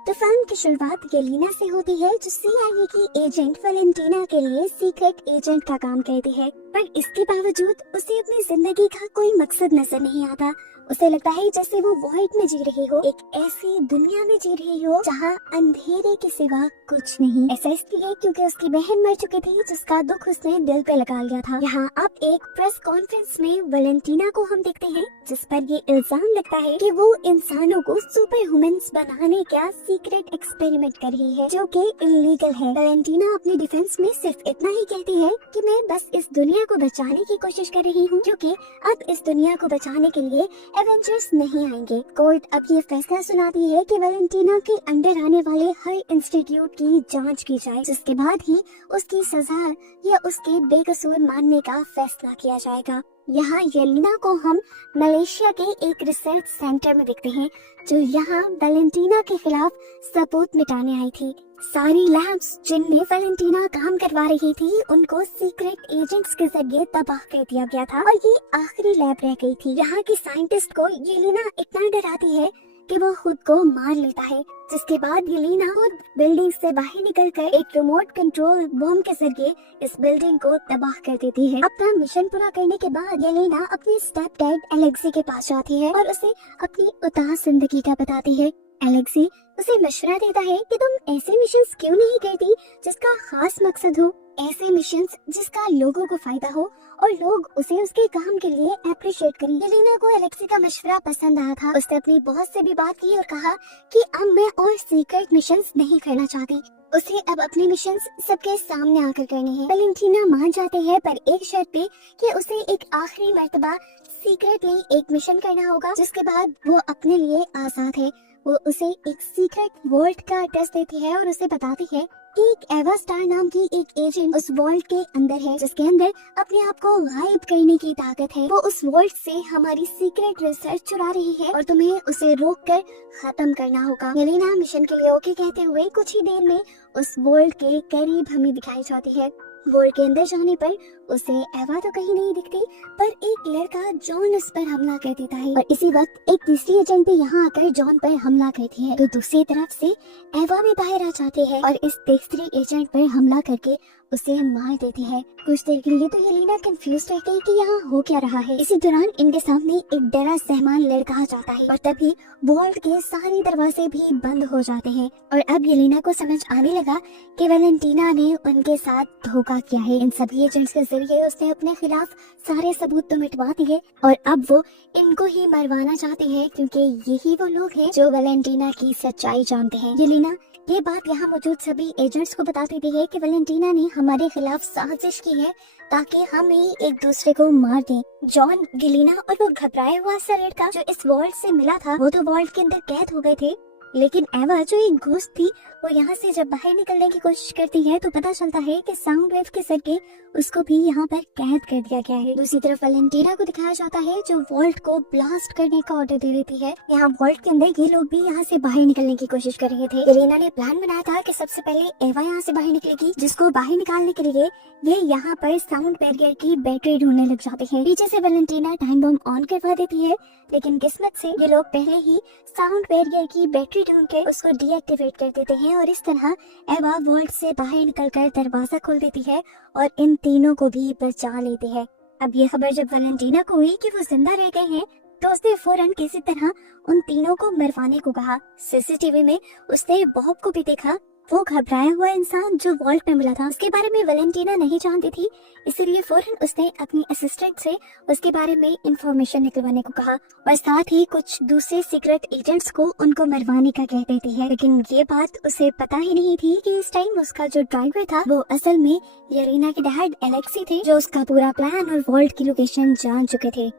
तो फिल्म की शुरुआत येलेना से होती है, जो CIA की एजेंट वैलेंटीना के लिए सीक्रेट एजेंट का काम करती है। पर इसके बावजूद उसे अपनी जिंदगी का कोई मकसद नजर नहीं आता। उसे लगता है जैसे वो वॉइड में जी रही हो, एक ऐसी दुनिया में जी रही हो जहाँ अंधेरे के सिवा कुछ नहीं। ऐसा इसलिए क्योंकि उसकी बहन मर चुकी थी, जिसका दुख उसने दिल पे लगा लिया था। यहाँ अब एक प्रेस कॉन्फ्रेंस में वैलेंटीना को हम देखते हैं, जिस पर ये इल्जाम लगता है कि वो इंसानों को सुपर ह्यूमंस बनाने का सीक्रेट एक्सपेरिमेंट कर रही है, जो कि इलीगल है। वैलेंटीना अपनी डिफेंस में सिर्फ इतना ही कहती है कि मैं बस इस दुनिया को बचाने की कोशिश कर रही हूँ, क्योंकि अब इस दुनिया को बचाने के लिए एवेंजर्स नहीं आएंगे। कोर्ट अब ये फैसला सुनाती है कि वैलेंटीना के अंडर आने वाले हर इंस्टीट्यूट की जांच की जाए, जिसके बाद ही उसकी सजा या उसके बेकसूर मानने का फैसला किया जाएगा। यहाँ येलेना को हम मलेशिया के एक रिसर्च सेंटर में देखते हैं, जो यहाँ वैलेंटीना के खिलाफ सबूत मिटाने आई थी। सारी लैब्स जिनमें वैलेंटीना काम करवा रही थी, उनको सीक्रेट एजेंट्स के जरिए तबाह कर दिया गया था और ये आखिरी लैब रह गई थी। यहाँ की साइंटिस्ट को येलेना इतना डराती है कि वो खुद को मार लेता है, जिसके बाद येलेना खुद बिल्डिंग से बाहर निकलकर एक रिमोट कंट्रोल बॉम्ब के जरिए इस बिल्डिंग को तबाह कर देती है। अपना मिशन पूरा करने के बाद येलेना अपने स्टेप डैड एलेक्सी के पास जाती है और उसे अपनी उदास जिंदगी का बताती है। एलेक्सी उसे मशवरा देता है कि तुम ऐसे मिशंस क्यों नहीं करती जिसका खास मकसद हो, ऐसे मिशंस जिसका लोगों को फायदा हो और लोग उसे उसके काम के लिए अप्रिशिएट करें। येलेना को एलेक्सी का मशवरा पसंद आया था। उसने अपनी बॉस से भी बात की और कहा कि अब मैं और सीक्रेट मिशंस नहीं करना चाहती। उसे अब अपने मिशंस सबके सामने आकर करने हैं। वैलेंटीना मान जाते हैं, पर एक शर्त पे कि उसे एक आखिरी मर्तबा सीक्रेटली एक मिशन करना होगा, जिसके बाद वो अपने लिए आजाद है। वो उसे एक सीक्रेट वॉल्ट का एड्रेस देती है और उसे बताती है कि एक एवा स्टार नाम की एक एजेंट उस वॉल्ट के अंदर है, जिसके अंदर अपने आप को गायब करने की ताकत है। वो उस वॉल्ट से हमारी सीक्रेट रिसर्च चुरा रही है और तुम्हें उसे रोककर खत्म करना होगा। येलेना मिशन के लिए ओके कहते हुए कुछ ही देर में उस वॉल्ट के करीब हमें दिखाई जाती है। वॉल्ट के अंदर जाने पर उसे एवा तो कहीं नहीं दिखती, पर एक लड़का जॉन उस पर हमला कर देता है और इसी वक्त एक तीसरी एजेंट भी यहाँ आकर जॉन पर हमला करती है। तो दूसरी तरफ से एवा भी बाहर आ जाती है और इस तीसरी एजेंट पर हमला करके उसे मार देती है। कुछ देर के लिए तो येलेना कंफ्यूज रहती है कि यहाँ हो क्या रहा है। इसी दौरान इनके सामने एक डरा सहमान लड़का आ जाता है और तभी वॉल्ट के सारे दरवाजे भी बंद हो जाते हैं और अब येलेना को समझ आने लगा कि वैलेंटीना ने उनके साथ धोखा किया है। इन सभी एजेंट्स के जरिए उसने अपने खिलाफ सारे सबूत तो मिटवा दिए और अब वो इनको ही मरवाना चाहते हैं, क्योंकि यही वो लोग हैं जो वैलेंटीना की सच्चाई जानते हैं। येलेना ये बात यहाँ मौजूद सभी एजेंट्स को बता देती है कि वैलेंटीना ने हमारे खिलाफ साजिश की है ताकि हम ही एक दूसरे को मार दें। जॉन, येलेना और वो घबराया हुआ सा लड़का जो इस वॉल्ट से मिला था, वो तो वॉल्ट के अंदर कैद हो गए थे, लेकिन एवा जो एक घोस्ट थी, वो यहाँ से जब बाहर निकलने की कोशिश करती है तो पता चलता है कि साउंड वेव के जरिए उसको भी यहाँ पर कैद कर दिया गया है। दूसरी तरफ वैलेंटीना को दिखाया जाता है जो वॉल्ट को ब्लास्ट करने का ऑर्डर दे देती है। यहाँ वॉल्ट के अंदर ये लोग भी यहाँ से बाहर निकलने की कोशिश कर रहे थे। येलेना ने प्लान बनाया था कि सबसे पहले एवा यहाँ से बाहर निकलेगी, जिसको बाहर निकालने के लिए ये यहाँ पर साउंड बैरियर की बैटरी ढूंढने लग जाते हैं। पीछे से वैलेंटीना टाइम बम ऑन करवा देती है, लेकिन किस्मत से ये लोग पहले ही साउंड बैरियर की बैटरी ढूंढ के उसको डीएक्टिवेट कर देते हैं और इस तरह एवा वॉल्ट से बाहर निकलकर दरवाजा खोल देती है और इन तीनों को भी बचा लेती है। अब ये खबर जब वैलेंटीना को हुई कि वो जिंदा रह गए हैं, तो उसने फौरन किसी तरह उन तीनों को मरवाने को कहा। सीसीटीवी में उसने बॉब को भी देखा, वो घबराया हुआ इंसान जो वॉल्ट में मिला था। उसके बारे में वैलेंटीना नहीं जानती थी, इसीलिए फौरन उसने अपनी असिस्टेंट से उसके बारे में इंफॉर्मेशन निकलवाने को कहा और साथ ही कुछ दूसरे सीक्रेट एजेंट्स को उनको मरवाने का कह देती है। लेकिन ये बात उसे पता ही नहीं थी कि इस टाइम उसका जो ड्राइवर था वो असल में येलेना के डैड एलेक्सी थे, जो उसका पूरा प्लान और वॉल्ट की लोकेशन जान चुके थे।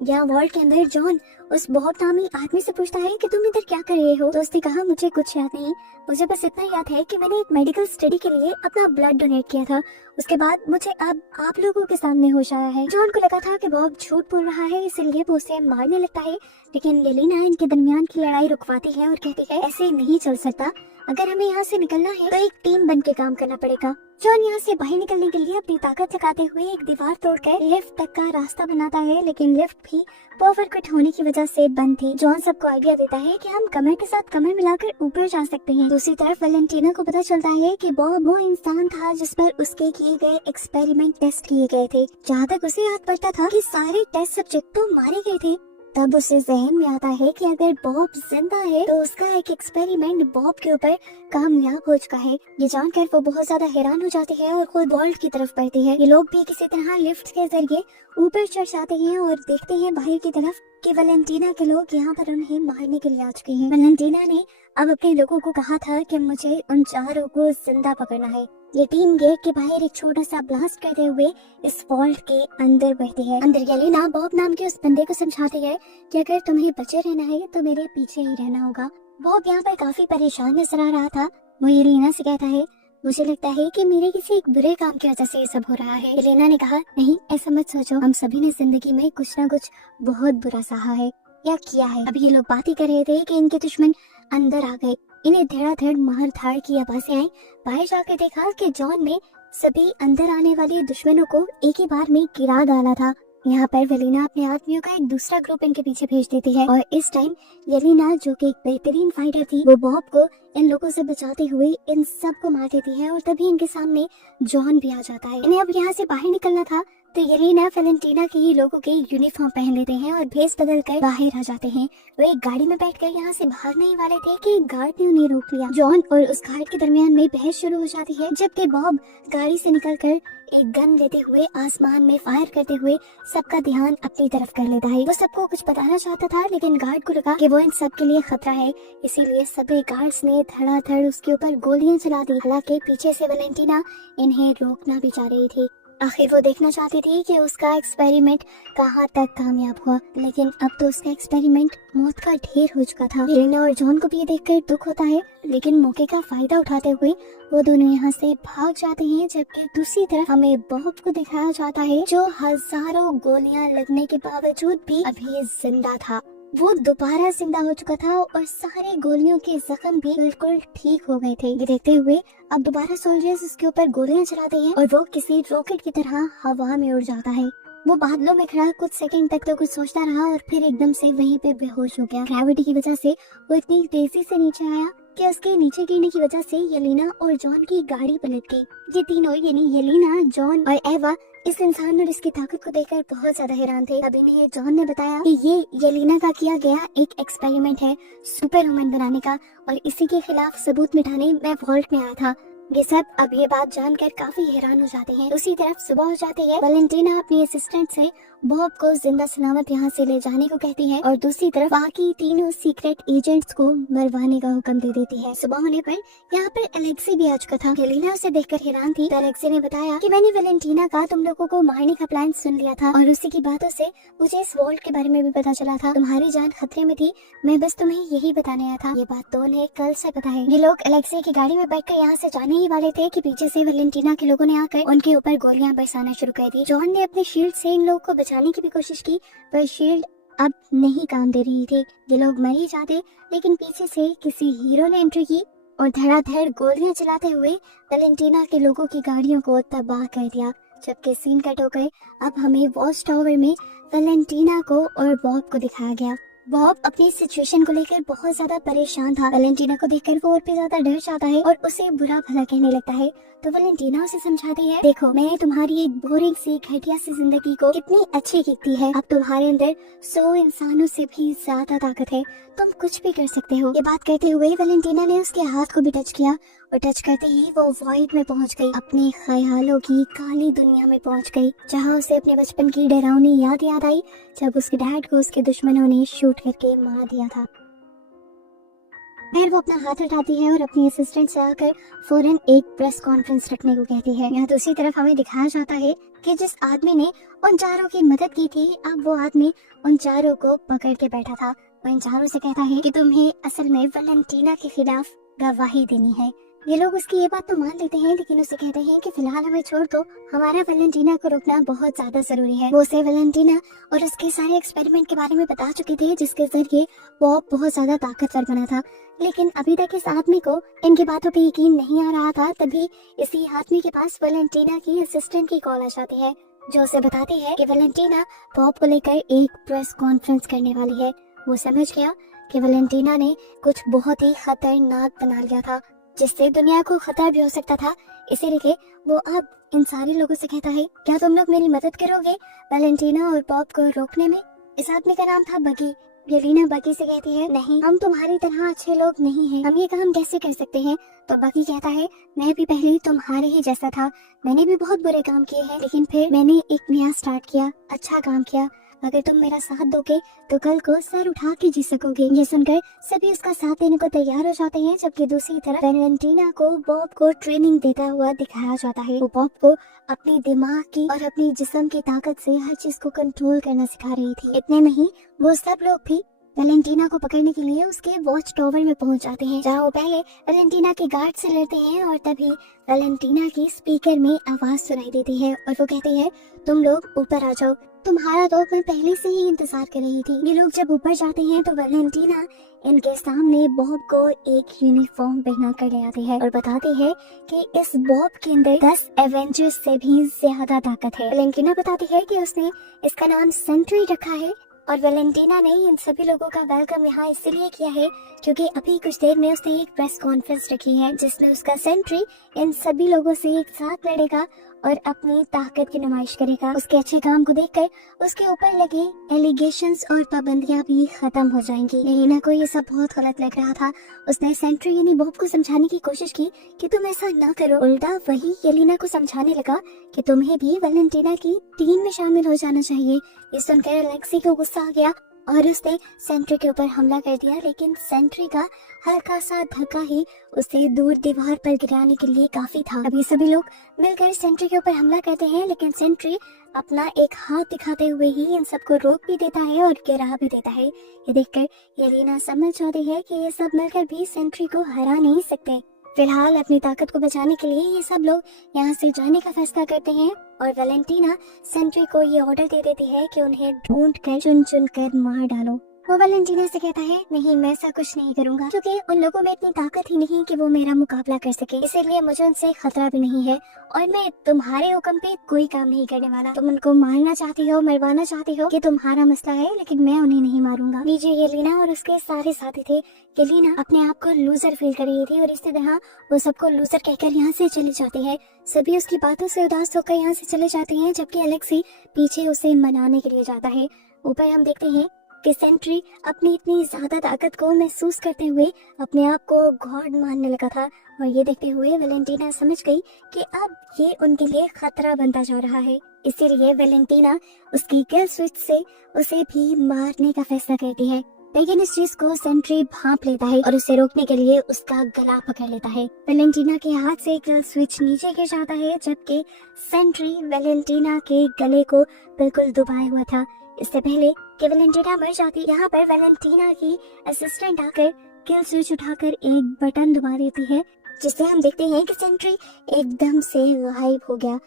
या वॉल्ट के अंदर जॉन उस बहुत नामी आदमी से पूछता है कि तुम इधर क्या कर रहे हो। तो उसने कहा मुझे कुछ याद नहीं, मुझे बस इतना याद है कि मैंने एक मेडिकल स्टडी के लिए अपना ब्लड डोनेट किया था। उसके बाद मुझे अब आप लोगों के सामने होश आया है। जॉन को लगा था कि बॉब झूठ बोल रहा है, इसलिए वो उसे मारने लगता है, लेकिन येलेना इनके दरमियान की लड़ाई रुकवाती है और कहती है ऐसे नहीं चल सकता, अगर हमें यहाँ से निकलना है तो एक टीम बन के काम करना पड़ेगा। जॉन यहाँ से बाहर निकलने के लिए अपनी ताकत लगाते हुए एक दीवार तोड़कर लिफ्ट तक का रास्ता बनाता है, लेकिन लिफ्ट भी पावर कट होने की वजह से बंद थी। जॉन सबको आइडिया देता है कि हम कमर के साथ कमर मिलाकर ऊपर जा सकते हैं। दूसरी तरफ वैलेंटीना को पता चलता है कि बॉब वो इंसान था जिस पर उसके किए गए एक्सपेरिमेंट टेस्ट किए गए थे। जहाँ तक उसे याद पड़ता था कि सारे टेस्ट सब्जेक्ट तो मारे गए थे। तब उसे ज़हन में आता है कि अगर बॉब जिंदा है तो उसका एक एक्सपेरिमेंट बॉब के ऊपर कामयाब हो चुका है। ये जानकर वो बहुत ज्यादा हैरान हो जाती है और खुद वॉल्ट की तरफ बढ़ती है। ये लोग भी किसी तरह लिफ्ट के जरिए ऊपर चढ़ जाते हैं और देखते हैं बाहर की तरफ कि वैलेंटीना के लोग यहाँ पर उन्हें मारने के लिए आ चुके हैं। वैलेंटीना ने अब अपने लोगों को कहा था कि मुझे उन चारों को जिंदा पकड़ना है। ये टीम गेट के बाहर एक छोटा सा ब्लास्ट करते हुए इस वॉल्ट के अंदर बढ़ती है। अंदर येलेना बॉब नाम के उस बंदे को समझाती है कि अगर तुम्हें बचे रहना है तो मेरे पीछे ही रहना होगा। बॉब यहाँ पर काफी परेशान नजर आ रहा था। वो येलेना से कहता है, मुझे लगता है कि मेरे किसी एक बुरे काम की वजह से ये सब हो रहा है। येलेना ने कहा, नहीं ऐसा मत सोचो, हम सभी ने जिंदगी में कुछ ना कुछ बहुत बुरा सहा है या किया है। अभी ये लोग बात ही कर रहे थे कि इनके दुश्मन अंदर आ गए। इन्हें धड़ाधड़ मार धाड़ की आवाजें आई। बाहर जाकर देखा कि जॉन ने सभी अंदर आने वाले दुश्मनों को एक ही बार में गिरा डाला था। यहाँ पर वेलिना अपने आदमियों का एक दूसरा ग्रुप इनके पीछे भेज देती है और इस टाइम येलिना जो कि एक बेहतरीन फाइटर थी, वो बॉब को इन लोगों से बचाते हुए इन सब को मार देती है और तभी इनके सामने जॉन भी आ जाता है। इन्हें अब यहाँ से बाहर निकलना था तो येलेना वैलेंटीना के ही लोगों के यूनिफॉर्म पहन लेते हैं और भेस बदल कर बाहर आ जाते हैं। वो एक गाड़ी में बैठकर यहाँ से भागने ही वाले थे कि गार्ड ने उन्हें रोक लिया। जॉन और उस गार्ड के दरमियान में बहस शुरू हो जाती है, जबकि बॉब गाड़ी से निकलकर एक गन लेते हुए आसमान में फायर करते हुए सबका ध्यान अपनी तरफ कर लेता है। वो सबको कुछ बताना चाहता था, लेकिन गार्ड को लगा कि वो इन सब के लिए खतरा है, इसीलिए सभी गार्ड्स ने धड़ाधड़ उसके ऊपर गोलियां चला दी। हालांकि पीछे से वैलेंटीना इन्हें रोकना भी चाह रही थी। आखिर वो देखना चाहती थी कि उसका एक्सपेरिमेंट कहाँ तक कामयाब हुआ, लेकिन अब तो उसका एक्सपेरिमेंट मौत का ढेर हो चुका था। येलेना और जॉन को भी ये देखकर दुख होता है, लेकिन मौके का फायदा उठाते हुए वो दोनों यहाँ से भाग जाते हैं। जबकि दूसरी तरफ हमें बॉब को दिखाया जाता है जो हजारों गोलियां लगने के बावजूद भी अभी जिंदा था। वो दोबारा जिंदा हो चुका था और सारे गोलियों के जख्म भी बिल्कुल ठीक हो गए थे। ये देखते हुए अब दोबारा सोल्जर्स उसके ऊपर गोलियां चलाते हैं और वो किसी रॉकेट की तरह हवा में उड़ जाता है। वो बादलों में खड़ा कुछ सेकंड तक तो कुछ सोचता रहा और फिर एकदम से वहीं पे बेहोश हो गया। ग्रेविटी की वजह से वो इतनी तेजी से नीचे आया कि उसके नीचे गिरने की वजह से येलेना और जॉन की गाड़ी पलट गई। ये तीनों यानी येलेना, जॉन और एवा इस इंसान और इसकी ताकत को देखकर बहुत ज्यादा हैरान थे। तभी इन्हें जॉन ने बताया कि ये येलेना का किया गया एक एक्सपेरिमेंट है सुपर वुमन बनाने का, और इसी के खिलाफ सबूत मिटाने मैं वॉल्ट में आया था। ये सब अब ये बात जानकर काफी हैरान हो जाते हैं। उसी तरफ सुबह हो जाती है। वैलेंटीना अपनी असिस्टेंट से बॉब को जिंदा सलामत यहाँ से ले जाने को कहती है और दूसरी तरफ बाकी तीनों सीक्रेट एजेंट्स को मरवाने का हुक्म दे देती है। सुबह होने पर यहाँ पर एलेक्सी भी आ चुका था। येलेना उसे देखकर हैरान थी तो एलेक्सी ने बताया कि मैंने वैलेंटीना का तुम लोगों को मारने का प्लान सुन लिया था और उसी की बातों से मुझे इस वॉल्ट के बारे में भी पता चला था। तुम्हारी जान खतरे में थी, मैं बस तुम्हें यही बताने आया था। ये बात तो उन्हें कल से पता है। ये लोग एलेक्सी की गाड़ी में बैठकर यहाँ से जाने ही वाले थे कि पीछे से वैलेंटीना के लोगों ने आकर उनके ऊपर गोलियां बरसाना शुरू कर दी। जॉन ने अपने शील्ड से इन लोगों को बचाने की भी कोशिश की, पर शील्ड अब नहीं काम दे रही थी। ये लोग मर ही जाते, लेकिन पीछे से किसी हीरो ने एंट्री की और धड़ाधड़ गोलियां चलाते हुए वैलेंटीना के लोगों की गाड़ियों को तबाह कर दिया। जबकि सीन कट हो गए, अब हमें वॉच टावर में वैलेंटीना को और बॉब को दिखाया गया। बॉब अपनी सिचुएशन को लेकर बहुत ज्यादा परेशान था। वैलेंटीना को देखकर वो और भी ज्यादा डर जाता है और उसे बुरा भला कहने लगता है। तो वैलेंटीना उसे समझाती है, देखो मैंने तुम्हारी एक बोरिंग सी घटिया सी जिंदगी को कितनी अच्छी की है। अब तुम्हारे अंदर 100 इंसानों से भी ज्यादा ताकत है, तुम कुछ भी कर सकते हो। ये बात कहते हुए वैलेंटीना ने उसके हाथ को भी टच किया और टच करते ही वो वॉइड में पहुंच गई, अपने ख्यालों की काली दुनिया में पहुंच गई, जहां उसे अपने बचपन की डरावनी याद आई जब उसके डैड को उसके दुश्मनों ने शूट करके मार दिया था। फिर वो अपना हाथ उठाती है और अपनी असिस्टेंट से आकर फौरन एक प्रेस कॉन्फ्रेंस रखने को कहती है। यहाँ दूसरी तरफ हमें दिखाया जाता है कि जिस आदमी ने उन चारों की मदद की थी, अब वो आदमी उन चारों को पकड़ के बैठा था। वो इन चारों से कहता है कि तुम्हें असल में वैलेंटीना के खिलाफ गवाही देनी है। ये लोग उसकी ये बात तो मान लेते हैं, लेकिन उसे कहते हैं कि फिलहाल हमें छोड़ दो, हमारा वैलेंटीना को रोकना बहुत ज्यादा जरूरी है। वो उसे वैलेंटीना और उसके सारे एक्सपेरिमेंट के बारे में बता चुके थे, जिसके जरिए वो बहुत ज्यादा ताकतवर बना था। लेकिन अभी तक इस आदमी को इनकी बातों पे यकीन नहीं आ रहा था। तभी इसी आदमी के पास वैलेंटीना की असिस्टेंट की कॉल आ जाती है, जो उसे बताती है कि वैलेंटीना बॉब को लेकर एक प्रेस कॉन्फ्रेंस करने वाली है। वो समझ गया कि वैलेंटीना ने कुछ बहुत ही खतरनाक बना लिया था, जिससे दुनिया को खतरा भी हो सकता था। इसीलिए वो अब इन सारे लोगों से कहता है, क्या तुम लोग मेरी मदद करोगे वैलेंटीना और बॉब को रोकने में? इस आदमी का नाम था बगी। येलेना बगी से कहती है, नहीं, हम तुम्हारी तरह अच्छे लोग नहीं हैं, हम ये काम कैसे कर सकते हैं? तो बगी कहता है, मैं भी पहले तुम्हारे ही जैसा था, मैंने भी बहुत बुरे काम किए हैं, लेकिन फिर मैंने एक नया स्टार्ट किया, अच्छा काम किया। अगर तुम मेरा साथ दोगे तो कल को सर उठा के जी सकोगे। ये सुनकर सभी उसका साथ देने को तैयार हो जाते हैं, जबकि दूसरी तरफ वैलेंटीना को बॉब को ट्रेनिंग देता हुआ दिखाया जाता है। वो बॉब को अपने दिमाग की और अपनी जिस्म की ताकत से हर चीज को कंट्रोल करना सिखा रही थी। इतने में ही वो सब लोग भी वैलेंटीना को पकड़ने के लिए उसके वॉच टावर में पहुंच जाते हैं, जहाँ वो पहले वैलेंटीना के गार्ड से लड़ते हैं। और तभी वैलेंटीना की स्पीकर में आवाज सुनाई देती है और वो कहती है, तुम लोग ऊपर आ जाओ, तुम्हारा तो मैं पहले से ही इंतजार कर रही थी। ये लोग जब ऊपर जाते हैं तो वैलेंटीना इनके सामने बॉब को एक यूनिफॉर्म पहना कर ले आती है और बताती है कि इस बॉब के अंदर 10 एवेंजर्स से भी ज्यादा ताकत है। वैलेंटीना बताती है कि उसने इसका नाम सेंट्री रखा है, और वैलेंटीना ने इन सभी लोगों का वेलकम यहाँ इसलिए किया है क्योंकि अभी कुछ देर में उसने एक प्रेस कॉन्फ्रेंस रखी है, जिसमें उसका सेंट्री इन सभी लोगों से एक साथ लड़ेगा और अपनी ताकत की नुमाइश करेगा। उसके अच्छे काम को देखकर उसके ऊपर लगे एलिगेशंस और पाबंदियां भी खत्म हो जाएंगी। येलेना को ये सब बहुत गलत लग रहा था। उसने सेंट्री यानी बॉब को समझाने की कोशिश की कि तुम ऐसा ना करो। उल्टा वही येलेना को समझाने लगा कि तुम्हें भी वैलेंटीना की टीम में शामिल हो जाना चाहिए। ये सुनकर अलेक्सी को गुस्सा आ गया और उसने सेंट्री के ऊपर हमला कर दिया, लेकिन सेंट्री का हल्का सा धक्का ही उसे दूर दीवार पर गिराने के लिए काफी था। अभी सभी लोग मिलकर सेंट्री के ऊपर हमला करते हैं, लेकिन सेंट्री अपना एक हाथ दिखाते हुए ही इन सबको रोक भी देता है और गिरा भी देता है। ये देखकर येलेना समझ जाती है कि ये सब मिलकर भी सेंट्री को हरा नहीं सकते। फिलहाल अपनी ताकत को बचाने के लिए ये सब लोग यहाँ से जाने का फैसला करते हैं और वैलेंटीना सेंट्री को ये ऑर्डर दे देती है कि उन्हें ढूंढ कर चुन चुन कर मार डालो। वो वैलेंटीना से कहता है, नहीं, मैं ऐसा कुछ नहीं करूंगा, क्योंकि उन लोगों में इतनी ताकत ही नहीं कि वो मेरा मुकाबला कर सके, इसीलिए मुझे उनसे खतरा भी नहीं है और मैं तुम्हारे हुक्म पे कोई काम नहीं करने वाला। तुम उनको मारना चाहती हो, मरवाना चाहती हो, कि तुम्हारा मसला है, लेकिन मैं उन्हें नहीं मारूंगा। नीचे येलेना और उसके सारे साथी थे। येलेना अपने आप को लूजर फील कर रही थी और इसी तरह वो सबको लूजर कहकर यहाँ से चली जाती है। सभी उसकी बातों से उदास होकर यहाँ से चले जाते हैं, जबकि अलेक्सी पीछे उसे मनाने के लिए जाता है। ऊपर हम देखते हैं कि सेंट्री अपनी इतनी ज्यादा ताकत को महसूस करते हुए अपने आप को गॉड मानने लगा था, और ये देखते हुए वैलेंटीना समझ गई कि अब ये उनके लिए खतरा बनता जा रहा है। इसीलिए वैलेंटीना उसकी किल स्विच से उसे भी मारने का फैसला करती है, लेकिन इस चीज को सेंट्री भांप लेता है और उसे रोकने के लिए उसका गला पकड़ लेता है। वैलेंटीना के हाथ से किल स्विच नीचे गिर जाता है, जबकि सेंट्री वैलेंटीना के गले को बिल्कुल दबाए हुआ था। इससे पहले कि वैलेंटीना मर जाती, यहाँ पर वैलेंटीना की असिस्टेंट आकर किल स्विच उठाकर एक बटन दबा देती है, जिससे हम देखते हैं कि सेंट्री एकदम से गायब हो गया।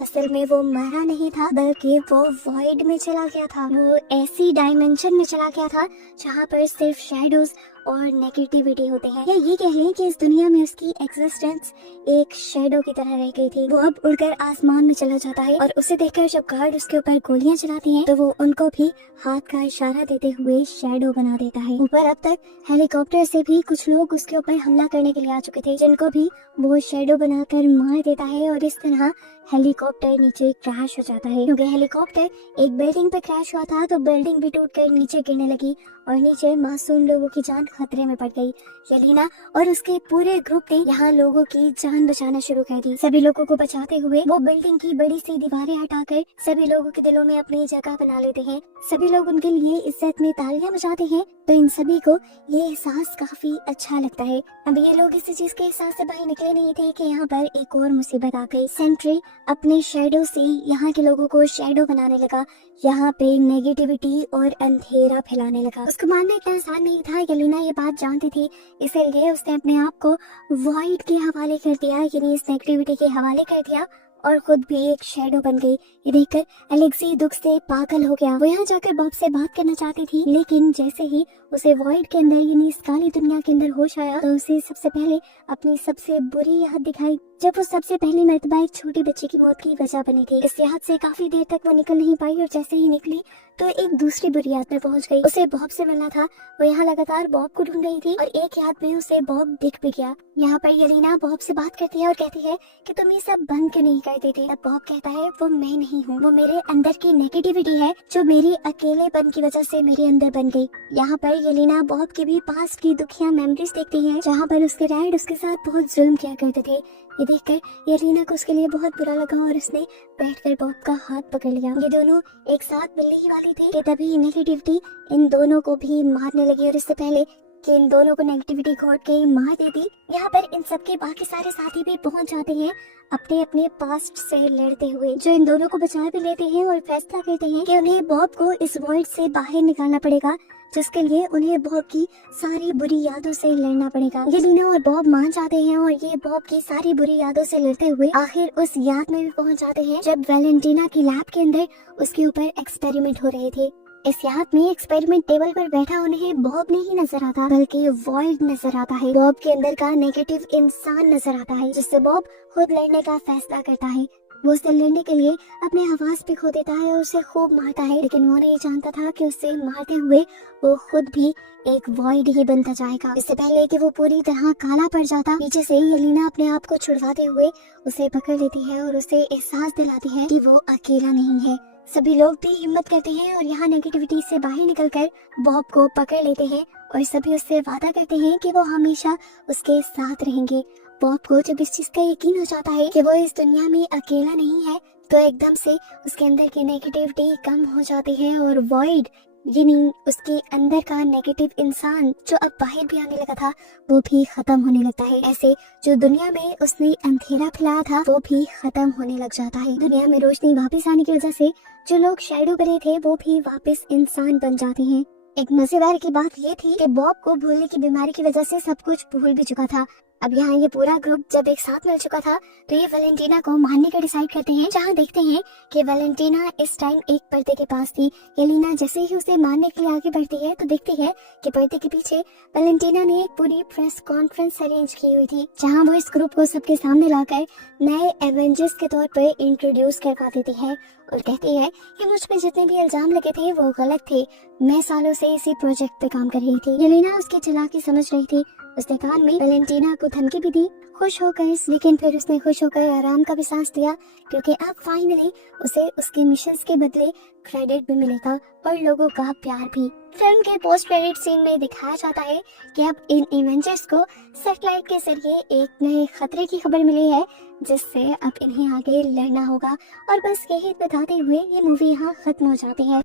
असल में वो मरा नहीं था, बल्कि वो वॉइड में चला गया था। वो ऐसी डायमेंशन में चला गया था जहाँ पर सिर्फ शैडोज और नेगेटिविटी होते हैं, या ये कह लें कि इस दुनिया में उसकी एग्जिस्टेंस एक शैडो की तरह रह गई थी। वो अब उड़कर आसमान में चला जाता है और उसे देखकर जब गार्ड उसके ऊपर गोलियां चलाती हैं तो वो उनको भी हाथ का इशारा देते हुए शैडो बना देता है। ऊपर अब तक हेलीकॉप्टर से भी कुछ लोग उसके ऊपर हमला करने के लिए आ चुके थे, जिनको भी वो शैडो बनाकर मार देता है और इस तरह हेलीकॉप्टर नीचे क्रैश हो जाता है। क्योंकि हेलीकॉप्टर एक बिल्डिंग पे क्रैश हुआ था तो बिल्डिंग भी टूटकर नीचे गिरने लगी और नीचे मासूम लोगों की जान खतरे में पड़ गई। येलेना और उसके पूरे ग्रुप ने यहाँ लोगों की जान बचाना शुरू कर दी। सभी लोगों को बचाते हुए वो बिल्डिंग की बड़ी सी दीवारें हटाकर सभी लोगों के दिलों में अपनी जगह बना लेते हैं। सभी लोग उनके लिए इज्जत में तालियां बजाते हैं, तो इन सभी को ये एहसास काफी अच्छा लगता है। अब ये लोग इसी चीज के एहसास से बाहर निकले नहीं थे कि यहाँ पर एक और मुसीबत आ गई। सेंट्री अपने शैडो से यहाँ के लोगों को शैडो बनाने लगा, यहाँ पे नेगेटिविटी और अंधेरा फैलाने लगा। उसका मानना इतना आसान नहीं था। येलेना ये बात जानती थी, इसीलिए उसने अपने आप को वॉइड के हवाले कर दिया, यानी इस नेगेटिविटी के हवाले कर दिया और खुद भी एक शैडो बन गई। ये देखकर एलेक्सी दुख से पागल हो गया। वो यहाँ जाकर बॉब से बात करना चाहती थी, लेकिन जैसे ही उसे वॉइड के अंदर यानी इस काली दुनिया के अंदर होश आया तो उसे सबसे पहले अपनी सबसे बुरी याद दिखाई, जब वो सबसे पहली मर्तबा एक छोटी बच्ची की मौत की वजह बनी थी। इस याद से काफी देर तक वो निकल नहीं पाई और जैसे ही निकली तो एक दूसरी बुरी याद में पहुंच गई। उसे बॉब से मिलना था। वो यहाँ लगातार बॉब को ढूंढ रही थी और एक याद में उसे बॉब दिख भी गया। यहाँ पर येलेना बॉब से बात करती है और कहती है कि तुम ये सब बंद क्यों नहीं करते थे। तब बॉब कहता है वो मैं नहीं हूँ, वो मेरे अंदर की नेगेटिविटी है जो मेरी अकेलेपन की वजह से मेरे अंदर बन गई। यहाँ पर येलेना बॉब के भी पास्ट की दुखिया मेमोरीज देखती है, जहाँ पर उसके डैड उसके साथ बहुत जुल्म किया करते थे। ये देखकर येलेना को उसके लिए बहुत बुरा लगा और उसने बैठकर बॉब का हाथ पकड़ लिया। ये दोनों एक साथ मिलने ही वाली थी कि तभी नेगेटिविटी इन दोनों को भी मारने लगी और इससे पहले कि इन दोनों को नेगेटिविटी घोट के मार देती, यहाँ पर इन सबके बाकी सारे साथी भी पहुंच जाते हैं अपने अपने पास्ट से लड़ते हुए, जो इन दोनों को बचा भी लेते हैं और फैसला करते हैं कि उन्हें बॉब को इस वॉइड से बाहर निकालना पड़ेगा, जिसके लिए उन्हें बॉब की सारी बुरी यादों से लड़ना पड़ेगा। येलेना और बॉब मान जाते हैं और ये बॉब की सारी बुरी यादों से लड़ते हुए आखिर उस याद में भी पहुंच जाते हैं जब वैलेंटीना की लैब के अंदर उसके ऊपर एक्सपेरिमेंट हो रहे थे। इस याद में एक्सपेरिमेंट टेबल पर बैठा उन्हें बॉब नहीं नजर आता बल्कि वॉइड नजर आता है। बॉब के अंदर का नेगेटिव इंसान नजर आता है, जिससे बॉब खुद लड़ने का फैसला करता है। वो उससे लड़ने के लिए अपने आवाज पे खो देता है और उसे खूब मारता है, लेकिन वो नहीं जानता था कि उससे मारते हुए वो खुद भी एक वॉइड ही बनता जाएगा। इससे पहले कि वो पूरी तरह काला पड़ जाता, नीचे से येलेना अपने आप को छुड़वाते हुए उसे पकड़ लेती है और उसे एहसास दिलाती है कि वो अकेला नहीं है। सभी लोग भी हिम्मत करते हैं और यहाँ नेगेटिविटी से बाहर निकलकर बॉब को पकड़ लेते हैं और सभी उससे वादा करते हैं कि वो हमेशा उसके साथ रहेंगे। बॉब को जब इस चीज का यकीन हो जाता है कि वो इस दुनिया में अकेला नहीं है तो एकदम से उसके अंदर की नेगेटिविटी कम हो जाती है और वॉइड यानी उसके अंदर का नेगेटिव इंसान जो अब बाहर भी आने लगा था वो भी खत्म होने लगता है। ऐसे जो दुनिया में उसने अंधेरा फैलाया था वो भी खत्म होने लग जाता है। दुनिया में रोशनी वापस आने की वजह से जो लोग शैडो बने थे वो भी वापस इंसान बन जाते हैं। एक मजेदार की बात ये थी कि बॉब को भूलने की बीमारी की वजह से सब कुछ भूल भी चुका था। अब यहाँ ये पूरा ग्रुप जब एक साथ मिल चुका था तो ये वैलेंटीना को मारने का डिसाइड करते हैं, जहाँ देखते हैं कि वैलेंटीना इस टाइम एक पर्दे के पास थी। येलेना जैसे ही उसे मारने के लिए आगे बढ़ती है तो देखती है कि पर्दे के पीछे वैलेंटीना ने एक पूरी प्रेस कॉन्फ्रेंस अरेंज की हुई थी, जहाँ वो इस ग्रुप को सबके सामने लाकर नए एवेंजर्स के तौर पर इंट्रोड्यूस करवा देती है और कहती है कि मुझ पे जितने भी इल्जाम लगे थे वो गलत थे, मैं सालों से इसी प्रोजेक्ट पे काम कर रही थी। येलेना उसकी चालाकी समझ रही थी। उसने कान में वैलेंटीना को धमकी भी दी, खुश होकर, लेकिन फिर उसने खुश होकर आराम का भी सांस लिया क्योंकि अब फाइनली उसे उसके मिशंस के बदले क्रेडिट भी मिलेगा और लोगों का प्यार भी। फिल्म के पोस्ट क्रेडिट सीन में दिखाया जाता है कि अब इन एवेंजर्स को सैटेलाइट के जरिए एक नए खतरे की खबर मिली है जिससे अब इन्हें आगे लड़ना होगा। और बस यही बताते हुए ये मूवी यहाँ खत्म हो जाती है।